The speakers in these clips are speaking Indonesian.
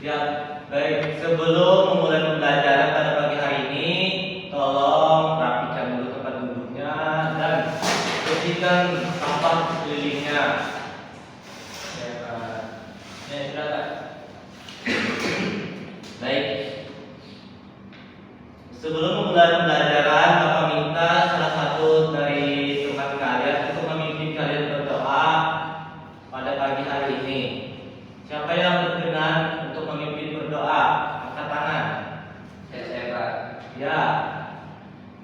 Ya, baik. Sebelum memulai pembelajaran pada pagi hari ini, tolong rapikan dulu tempat duduknya dan bersihkan sampah sekelilingnya. Ya, silakan. Baik. Sebelum memulai pembelajaran, Bapak minta salah satu dari teman kalian untuk memimpin kalian berdoa pada pagi hari ini. Siapa yang berkenan untuk memimpin berdoa? Angkat tangan. Saya Pak. Ya.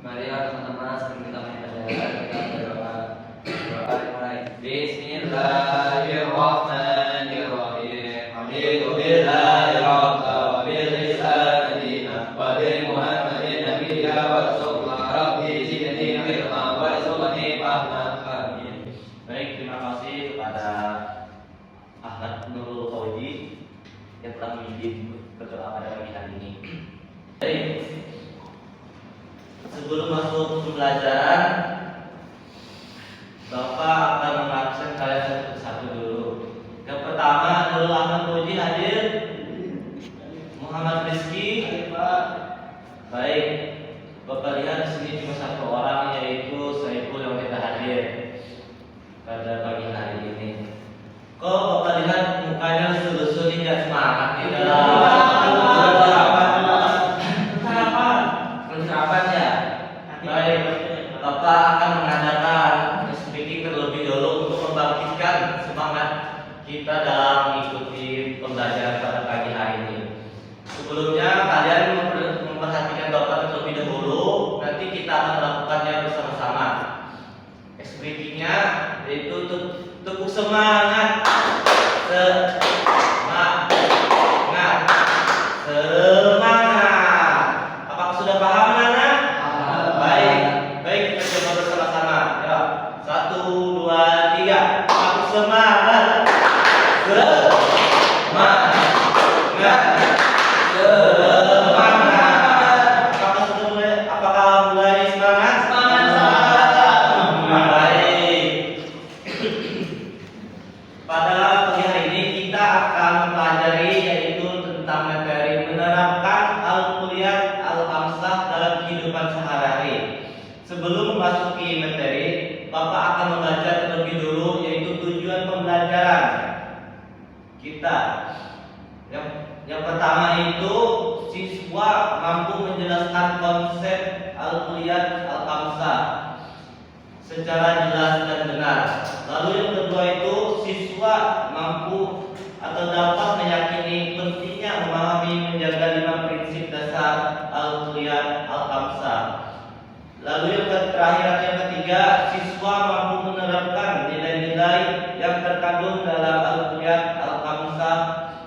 Mari teman-teman sebelum kita memulai kita berdoa. Doa dimulai. Bismillahirrahmanirrahim. Alhamdulillahi rabbil alamin. Wa bi Muhammadin nabiyya wa rasulullah. Rabbi zidni ilma warzuqni fahma. Amin. Baik, terima kasih kepada Ahmad Nurul Fauzi yang telah memimpin berdoa pada pagi hari ini. Baik. Sebelum masuk pembelajaran, Bapak akan mengabsen kalian satu persatu dulu. Yang pertama, Nurul Ahmad Fauzi hadir. Muhammad Rizky. Baik. Bapak lihat di sini cuma satu orang, yaitu Saiful yang tidak hadir pada pagi hari ini. Kok Bapak lihat mukanya lusuh-lusuh tidak semangat di dalam sarapan ya? Baik, Bapak akan mengadakan speaking terlebih dahulu untuk membangkitkan semangat kita dalam mengikuti pembelajaran pada pagi hari ini. Sebelumnya kalian memperhatikan Bapak terlebih dahulu, nanti kita akan melakukannya bersama-sama. Speakingnya yaitu tepuk semangat, semangat, semangat. Apakah sudah paham, anak? Baik, baik, kita coba bersama-sama. Ya, 1, 2, 3. Tepuk semangat, semangat, semangat. Apakah mulai semangat? Pada pagi hari ini kita akan mempelajari yaitu tentang materi menerapkan al-kulliyat al-khamsah dalam kehidupan sehari-hari. Sebelum memasuki materi, Bapak akan membaca terlebih dulu yaitu tujuan pembelajaran kita. Yang pertama itu siswa mampu menjelaskan konsep al-kulliyat al-khamsah secara jelas dan benar. Lalu yang kedua itu siswa mampu atau dapat meyakini pentingnya memahami menjaga 5 prinsip dasar al-kulliyat al-khamsah. Lalu yang terakhir atau yang ketiga, siswa mampu menerapkan nilai-nilai yang terkandung dalam al-kulliyat al-khamsah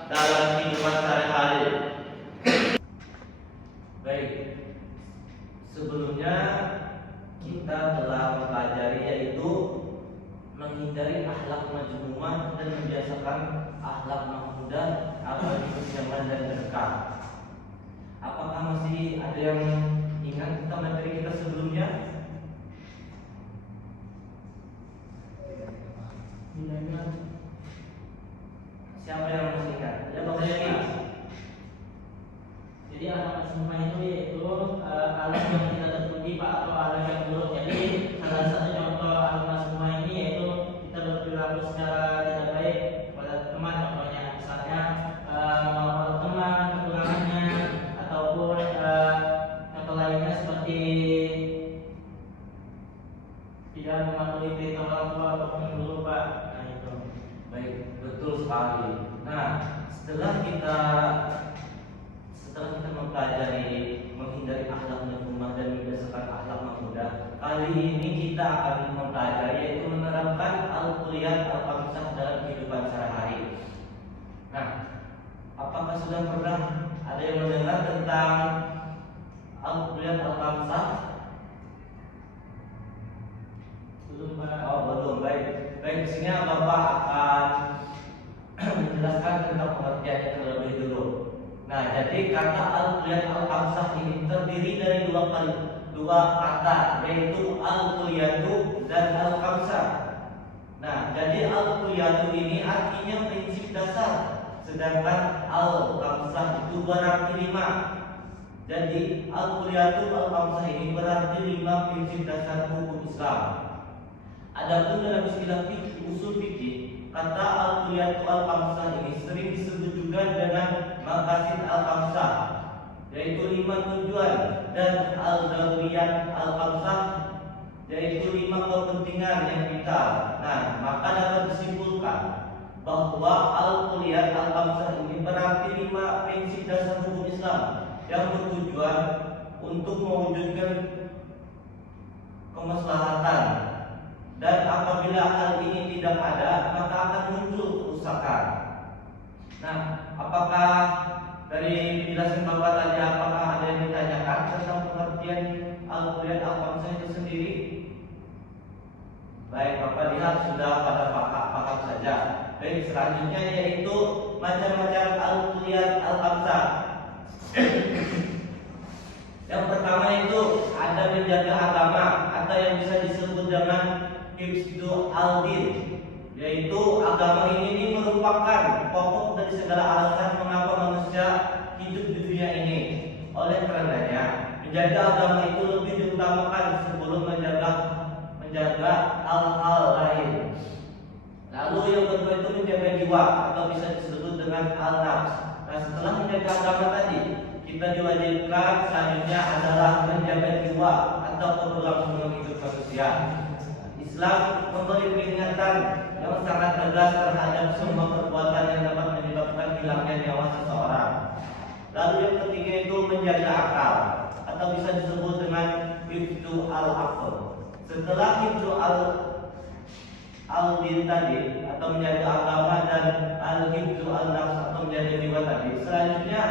dalam kehidupan sehari-hari. Baik. Sebelumnya kita telah mempelajari yaitu menghindari akhlak majmumah dan membiasakan akhlak mahmudah apalagi zaman dan berkah. Apakah masih ada yang ingat tentang materi kita sebelumnya? Siapa yang masih ingat? Ya, Bapak Yaki. Jadi alat semua itu yaitu alat yang tidak terpuji Pak atau alat yang buruk. Jadi salah satu contoh alat semua ini yaitu kita berperilaku secara tidak baik kepada teman, contohnya misalnya mengawal teman kekurangannya ataupun contoh lainnya seperti tidak mematuhi perintah orang tua ataupun guru Pak. Nah itu. Baik, betul sekali. Nah, setelah kita mempelajari menghindari akhlak majmumah dan membiasakan akhlak mahmudah, kali ini kita akan mempelajari yaitu menerapkan al-kulliyat al-khamsah dalam kehidupan sehari-hari. Nah, apakah sudah pernah ada yang mendengar tentang al-kulliyat al-khamsah? Belum Pak. Oh, belum. Baik. Baik, di sini Bapak akan menjelaskan tentang pengertiannya terlebih dulu. Nah, jadi kata al-kulliyat al-khamsah ini terdiri dari dua kata, yaitu al-kulliyatu dan al-khamsah. Nah, jadi al-kulliyatu ini artinya prinsip dasar, sedangkan al-khamsah itu berarti 5. Jadi al-kuliyatul al-khamsah ini berarti 5 prinsip dasar hukum Islam. Adapun dalam istilah fikih, usul fikih, kata al-kuliyatul al-khamsah ini sering disebut juga dengan maqasid al-khamsah, yaitu 5 tujuan, dan al-daruriyat al-khamsah, yaitu 5 kepentingan yang vital. Nah, maka dapat disimpulkan bahwa al-kulliyat al-khamsah ini berarti 5 prinsip dasar hukum Islam yang bertujuan untuk mewujudkan kemaslahatan, dan apabila hal ini tidak ada maka akan muncul kerusakan. Nah, apakah dari penjelasan Bapak tadi apakah ada yang ditanyakan tentang pengertian al-kulliyat al-khamsah itu sendiri? Baik, Bapak lihat sudah pada paham saja. Baik, selanjutnya yaitu macam-macam al-kulliyat al-khamsah. Yang pertama itu ada menjaga agama atau yang bisa disebut dengan hifdzu al-din, yaitu agama ini merupakan pokok dari segala alasan mengapa manusia hidup di dunia ini. Oleh karenanya, menjaga agama itu lebih diutamakan sebelum menjaga hal-hal lain. Lalu yang kedua itu menjaga jiwa atau bisa disebut dengan al-nafs. Nah, setelah menjaga agama tadi, kita diwajibkan selanjutnya adalah menjaga jiwa atau keberlangsungan hidup manusia. Islam memberi peringatan yang sangat tegas terhadap semua perbuatan yang dapat menyebabkan hilangnya nyawa seseorang. Lalu yang ketiga itu menjaga akal atau bisa disebut dengan hifdzu al-aql. Setelah hifdzu al-din tadi atau menjaga agama dan al-hifdzu al-nafs atau menjaga jiwa tadi, selanjutnya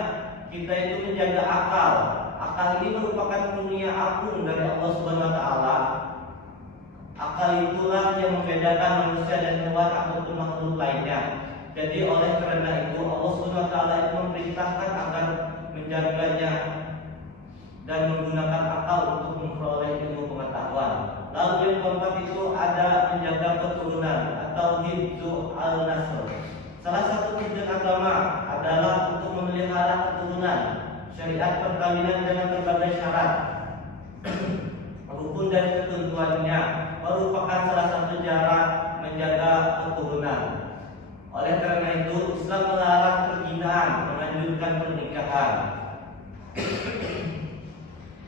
kita itu menjaga akal. Akal ini merupakan karunia agung dari Allah Subhanahu wa taala. Akal itulah yang membedakan manusia dan hewan ataupun makhluk lainnya. Jadi oleh karena itu Allah Subhanahu wa taala itu memerintahkan agar menjaganya dan menggunakan akal untuk memperoleh ilmu pengetahuan. Lalu yang keempat itu ada menjaga keturunan atau hifdzu al-nasl. Salah satu tujuan agama adalah untuk memelihara keturunan. Syariat perkawinan dengan berbagai syarat, rukun dan ketentuannya merupakan salah satu cara menjaga keturunan. Oleh karena itu Islam melarang perzinaan, menganjurkan pernikahan.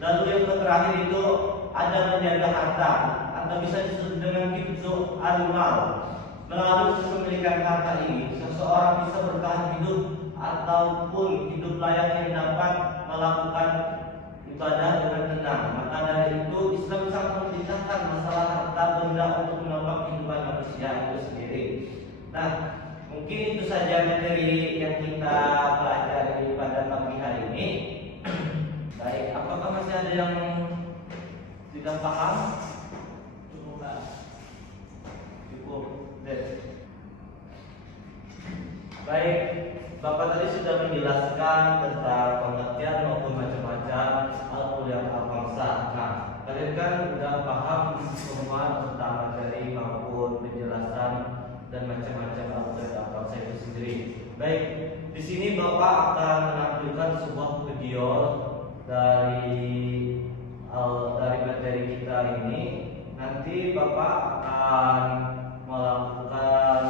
Lalu yang terakhir itu ada menjaga harta atau bisa disebut dengan hifdzu al-mal. Melalui kepemilikan harta ini, seseorang bisa bertahan hidup ataupun hidup layak yang dapat melakukan ibadah dengan tenang. Maka dari itu Islam sangat memerintahkan masalah harta benda untuk menopang kehidupan manusia itu sendiri. Nah, mungkin itu saja materi yang kita pelajari pada pagi hari ini. Baik, apakah masih ada yang tidak paham? Cukup. Baik, Bapak tadi sudah menjelaskan tentang pengertian maupun macam-macam al-kulliyat al-khamsah. Nah, kalian kan sudah paham semua tentang materi maupun penjelasan dan macam-macam al-kulliyat al-khamsah itu sendiri. Baik, di sini Bapak akan menampilkan sebuah video dari materi kita ini. Nanti Bapak akan melakukan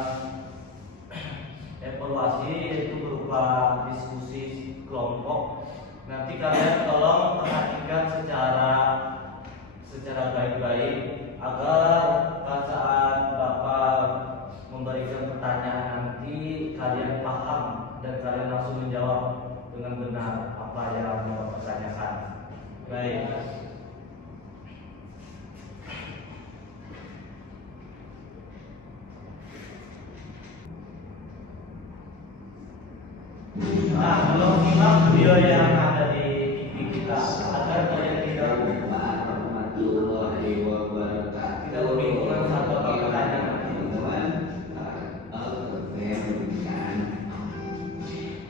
evaluasi, yaitu berupa diskusi kelompok. Nanti kalian tolong perhatikan secara baik-baik agar pada saat Bapak memberikan pertanyaan nanti kalian paham dan kalian langsung menjawab dengan benar apa yang Bapak pertanyakan. Baik. Nah, belum simak video yang ada di TV kita agar kalian tidak kebingungan saat Bapak bertanya. Teman-teman, memberikan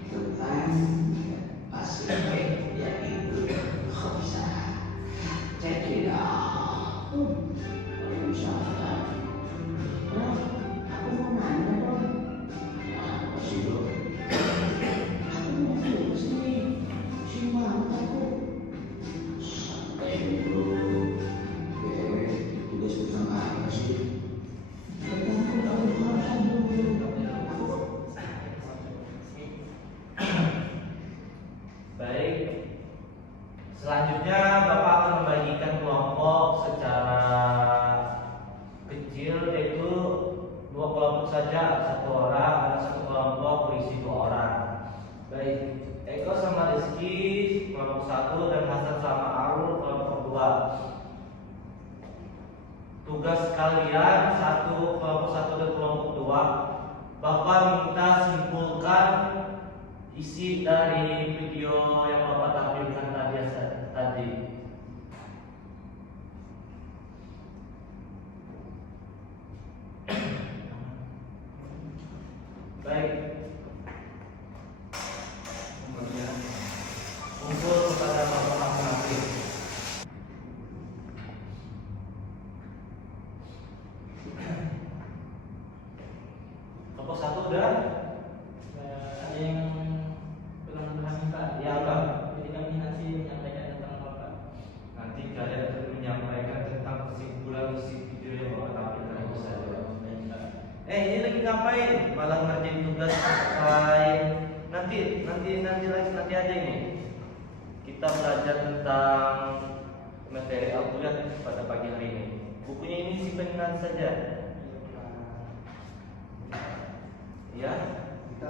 tentang aspek yaitu khamsah. Check it out. Aku mau nanya dong. Masih belum. Baik. Selanjutnya Bapak akan membagikan kelompok secara kecil, yaitu 2 kelompok saja, 1 orang dan 1 kelompok berisi 2 orang. Baik, Eko sama Rizky kelompok 1 dan Hasan sama Arul kelompok 2. Tugas kalian kelompok 1 dan kelompok 2, Bapak minta simpulkan isi dari video yang Bapak tampilkan tadi. Baik. Kemudian kumpul kepada Bapak masing-masing. Kelompok 1 udah? Ada yang belum memahami Pak. Ya, Pak. Jadi kami nanti menyampaikan tentang Bapak. Nanti kalian akan menyampaikan tentang kesimpulan isi video yang Bapak tampilkan itu saja. Ini lagi ngapain? Malah ngerjain tugas lain. Nanti aja ini. Kita belajar tentang materi Al-Quran pada pagi hari ini. Bukunya ini simpan saja. Ya. Kita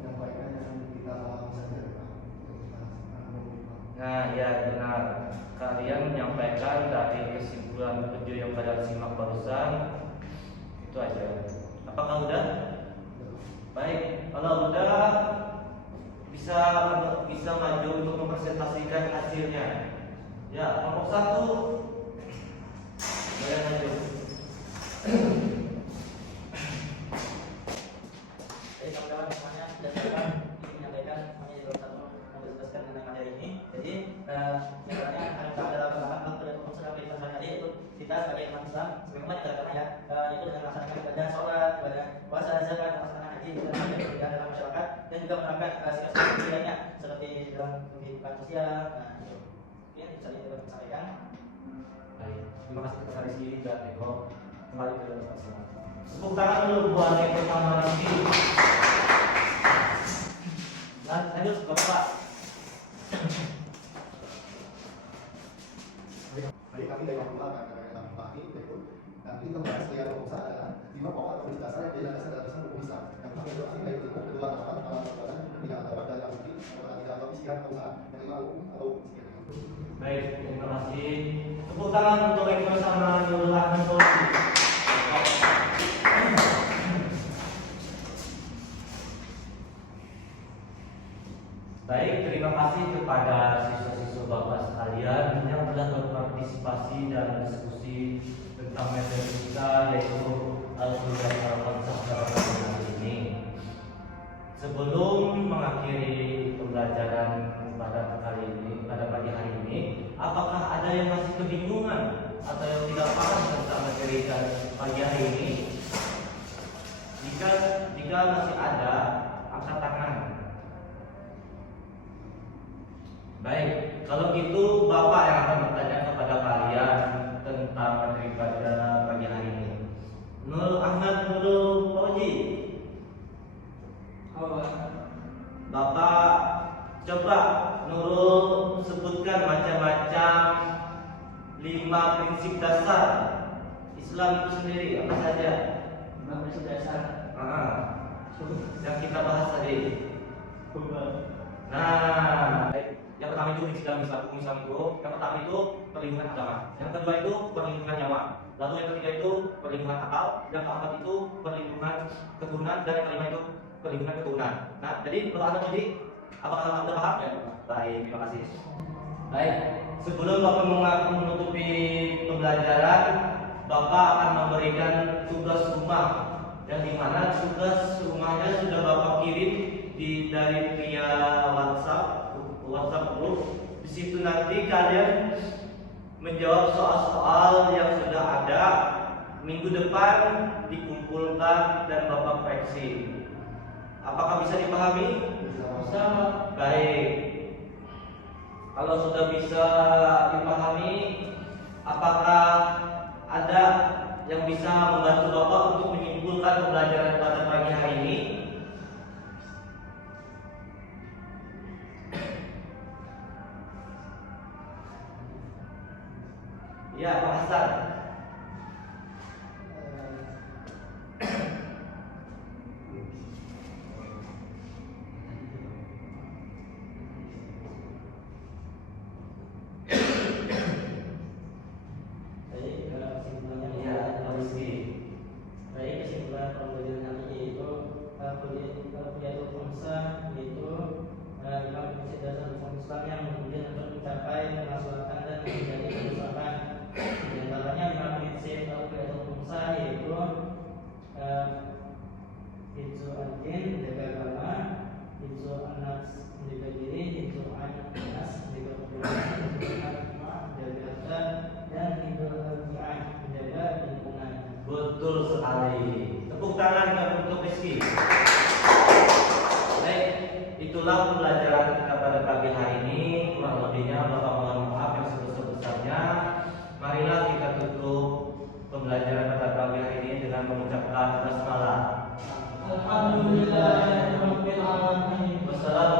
menyampaikan yang kita paham saja, Pak. Nah, ya benar. Kalian menyampaikan dari kesimpulan video yang kalian simak barusan. Itu aja. Apakah udah? Baik, kalau udah bisa maju untuk mempresentasikan hasilnya. Ya, kelompok 1 boleh maju. Jadi teman-teman semuanya sudah siap ingin menyampaikan kami juga satu menjelaskan tentang materi ini. Jadi sebenarnya ada dalam pembahasan kelompok sudah kita tadi itu kita sebagai umat Islam sebagaimana dikatakan ya, itu dengan melaksanakan ibadah sholat, ibadah puasa, zakat, melaksanakan haji dan lain-lain dalam masyarakat dan juga menerapkan sikap-sikap lainnya seperti dalam kehidupan sosial. Nah, itu mungkin bisa disampaikan. Baik, terima kasih kepada Rizky dan Eko. Kembali ke dalam masalah. Tepuk tangan dulu buat Eko sama Rizky. Lanjut Bapak. Baik, kami dari Fakultas akan kami berikut. Nanti kita bahas lihat fokus adalah 5 pokok atau prinsip dasar yang menjadi dasar dan dasar hukum Islam. Yang pertama itu asli yaitu hukum, kedua alat perbuatan, ketiga adalah dan yang ketiga atau isian usaha, yang kelima hukum atau Baik, terima kasih. Tepuk tangan untuk Eko sama Nurul Ahmad Polisi. Baik, terima kasih kepada siswa-siswa Bapak sekalian yang telah berpartisipasi dalam diskusi tentang materi kita, yaitu Al-Quran Al-Fatihah pada hari ini. Sebelum mengakhiri pembelajaran pada pagi hari ini, apakah ada yang masih kebingungan atau yang tidak paham tentang materi pagi hari ini? Jika masih ada, angkat tangan. Baik, kalau gitu Bapak yang akan bertanya kepada kalian tentang materi pada pagi hari ini. Nurul Ahmad Nurul Fauzi. Bapak coba Nurul sebutkan macam-macam 5 prinsip dasar Islam itu sendiri, apa saja? 5 prinsip dasar. Yang kita bahas tadi. Nah, yang pertama itu prinsip dalam Islam, hukum Islam itu. Yang pertama itu perlindungan agama. Yang kedua itu perlindungan nyawa. Lalu yang ketiga itu perlindungan akal. Yang keempat itu perlindungan keturunan dan yang kelima itu perlindungan keturunan. Nah, jadi perlu ada jadi apakah Anda paham? Ya. Baik, terima kasih. Baik, sebelum Bapak menutupi pembelajaran, Bapak akan memberikan tugas rumah yang dimana tugas rumahnya sudah Bapak kirim dari via WhatsApp group. Di situ nanti kalian menjawab soal-soal yang sudah ada. Minggu depan dikumpulkan dan Bapak koreksi. Apakah bisa dipahami? Bisa. Baik. Kalau sudah bisa dipahami, apakah ada yang bisa membantu Bapak untuk menyimpulkan pembelajaran pada pagi hari ini? Ya, Pak Hasan. Baik, kesimpulannya Iya, Pak Rizky. baik, kesimpulan pembelajaran hari ini yaitu kuliah Khamsa yaitu 5 prinsip dasar hukum Islam yang kemudian untuk mencapai kemaslahatan dan menjadi kerusakan. Di antaranya 5 prinsip kuliah Khamsa yaitu hifzu ad-din, menjaga agama, hifzu an-nafs, menjaga diri, hifzu an-nas, menjaga kebenaran, hifzu al-hikmah, menjaga harta, dan hifzu al-fi'ah, menjaga lingkungan. Betul sekali. Tepuk tangan untuk Rizky. Baik, itulah pembelajaran kita pada pagi hari ini. Kurang lebihnya Bapak mohon maaf yang sebesar-besarnya. Marilah kita tutup pembelajaran pada pagi hari ini dengan mengucapkan basmalah. Alhamdulillahirabbil alamin. Wassalamualaikum